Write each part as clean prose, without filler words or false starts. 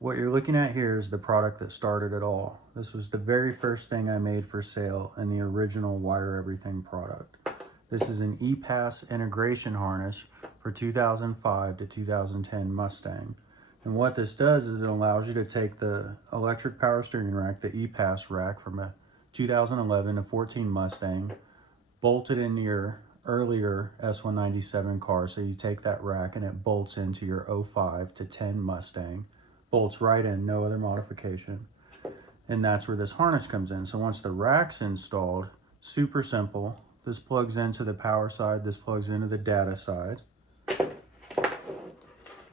What you're looking at here is the product that started it all. This was the very first thing I made for sale in the original Wire Everything product. This is an EPAS integration harness for 2005 to 2010 Mustang. And what this does is it allows you to take the electric power steering rack, the EPAS rack from a 2011 to 14 Mustang, bolt it into your earlier S197 car. So you take that rack and it bolts into your 05 to 10 Mustang. Bolts right in, no other modification. And that's where this harness comes in. So once the rack's installed, super simple. This plugs into the power side, this plugs into the data side.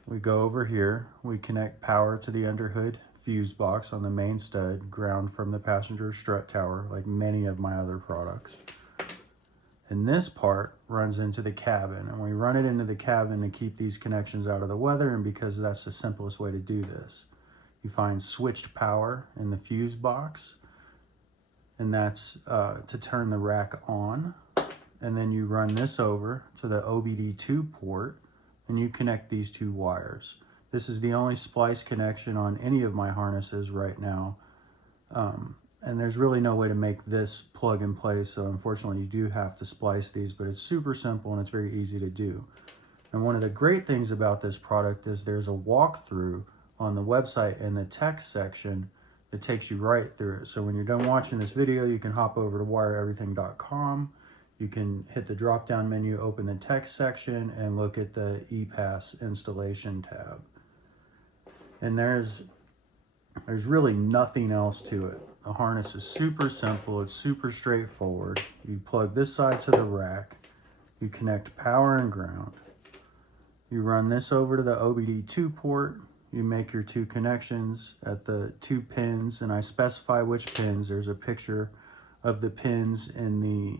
We go over here, we connect power to the underhood fuse box on the main stud, ground from the passenger strut tower, like many of my other products. And this part runs into the cabin, and we run it into the cabin to keep these connections out of the weather, and because that's the simplest way to do this. You find switched power in the fuse box, and that's to turn the rack on. And then you run this over to the OBD2 port, and you connect these two wires. This is the only splice connection on any of my harnesses right now. And there's really no way to make this plug and play, so unfortunately you do have to splice these, but it's super simple and it's very easy to do. And one of the great things about this product is there's a walkthrough on the website in the text section that takes you right through it. So when you're done watching this video, you can hop over to wireeverything.com. You can hit the drop down menu, open the text section, and look at the EPAS installation tab. And there's really nothing else to it. The harness is super simple, it's super straightforward. You plug this side to the rack, you connect power and ground. You run this over to the OBD2 port, you make your two connections at the two pins, and I specify which pins. There's a picture of the pins in the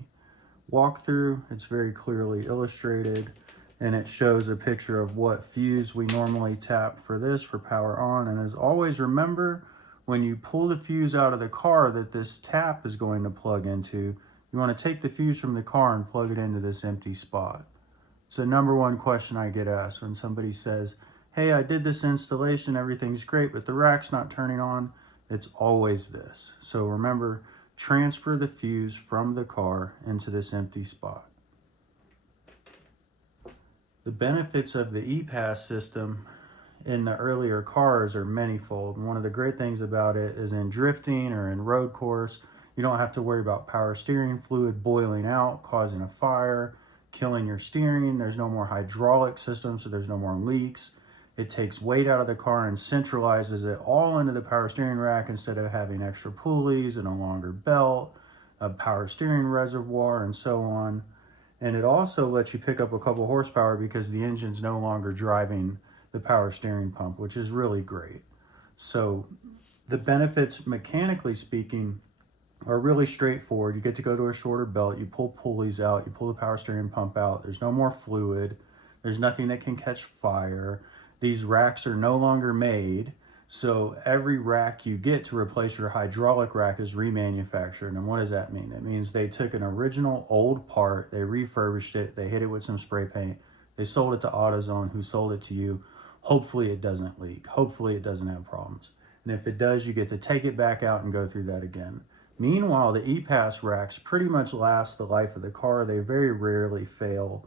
walkthrough. It's very clearly illustrated, and it shows a picture of what fuse we normally tap for this for power on. And as always, remember when you pull the fuse out of the car that this tap is going to plug into, you want to take the fuse from the car and plug it into this empty spot. It's the number one question I get asked when somebody says, hey, I did this installation, everything's great, but the rack's not turning on. It's always this. So remember, transfer the fuse from the car into this empty spot. The benefits of the EPAS system in the earlier cars are manyfold. And one of the great things about it is in drifting or in road course, you don't have to worry about power steering fluid boiling out, causing a fire, killing your steering. There's no more hydraulic system, so there's no more leaks. It takes weight out of the car and centralizes it all into the power steering rack instead of having extra pulleys and a longer belt, a power steering reservoir, and so on. And it also lets you pick up a couple horsepower because the engine's no longer driving the power steering pump, which is really great. So the benefits, mechanically speaking, are really straightforward. You get to go to a shorter belt, you pull pulleys out, you pull the power steering pump out, there's no more fluid, there's nothing that can catch fire. These racks are no longer made, so every rack you get to replace your hydraulic rack is remanufactured. And what does that mean? It means they took an original old part, they refurbished it, they hit it with some spray paint, they sold it to AutoZone, who sold it to you. Hopefully it doesn't leak. Hopefully it doesn't have problems. And if it does, you get to take it back out and go through that again. Meanwhile, the EPAS racks pretty much last the life of the car. They very rarely fail,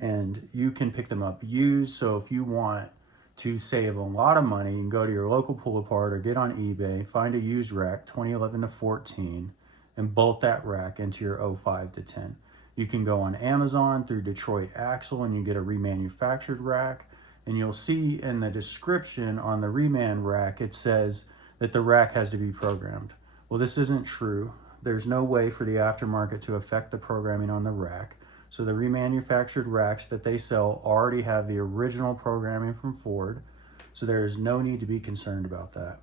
and you can pick them up used. So if you want to save a lot of money, you can go to your local pull apart or get on eBay, find a used rack, 2011 to 14, and bolt that rack into your 05 to 10. You can go on Amazon through Detroit Axle and you get a remanufactured rack. And you'll see in the description on the reman rack, it says that the rack has to be programmed. Well, this isn't true. There's no way for the aftermarket to affect the programming on the rack. So the remanufactured racks that they sell already have the original programming from Ford. So there is no need to be concerned about that.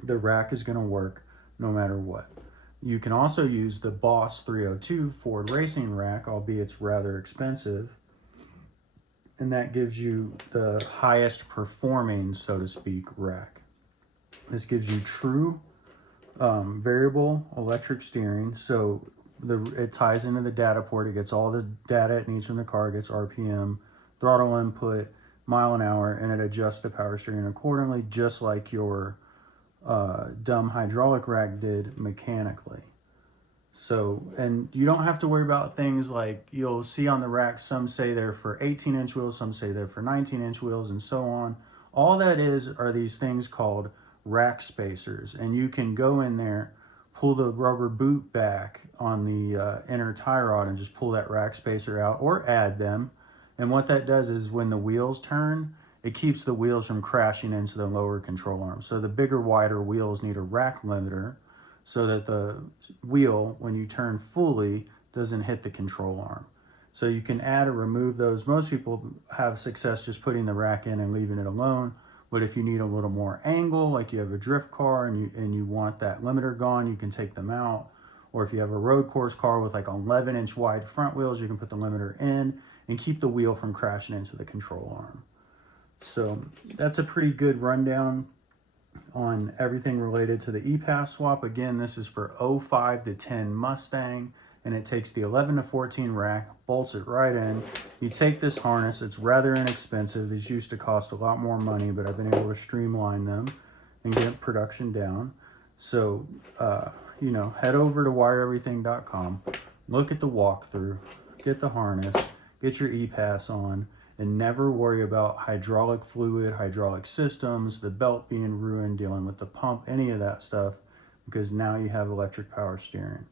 The rack is going to work no matter what. You can also use the Boss 302 Ford racing rack, albeit it's rather expensive. And that gives you the highest performing, so to speak, rack. This gives you true variable electric steering. So it ties into the data port. It gets all the data it needs from the car, it gets RPM, throttle input, mile an hour, and it adjusts the power steering accordingly, just like your dumb hydraulic rack did mechanically. So, and you don't have to worry about things like you'll see on the rack, some say they're for 18-inch wheels, some say they're for 19-inch wheels, and so on. All that is are these things called rack spacers, and you can go in there, pull the rubber boot back on the inner tie rod and just pull that rack spacer out, or add them. And what that does is when the wheels turn, it keeps the wheels from crashing into the lower control arm. So the bigger, wider wheels need a rack limiter so that the wheel, when you turn fully, doesn't hit the control arm. So you can add or remove those. Most people have success just putting the rack in and leaving it alone. But if you need a little more angle, like you have a drift car and you want that limiter gone, you can take them out. Or if you have a road course car with like 11-inch wide front wheels, you can put the limiter in and keep the wheel from crashing into the control arm. So that's a pretty good rundown on everything related to the EPAS swap. Again, this is for 05 to 10 Mustang, and it takes the 11 to 14 rack, bolts it right in. You take this harness, it's rather inexpensive. These used to cost a lot more money, but I've been able to streamline them and get production down. So, head over to wireeverything.com, look at the walkthrough, get the harness, get your EPAS on, and never worry about hydraulic fluid, hydraulic systems, the belt being ruined, dealing with the pump, any of that stuff, because now you have electric power steering.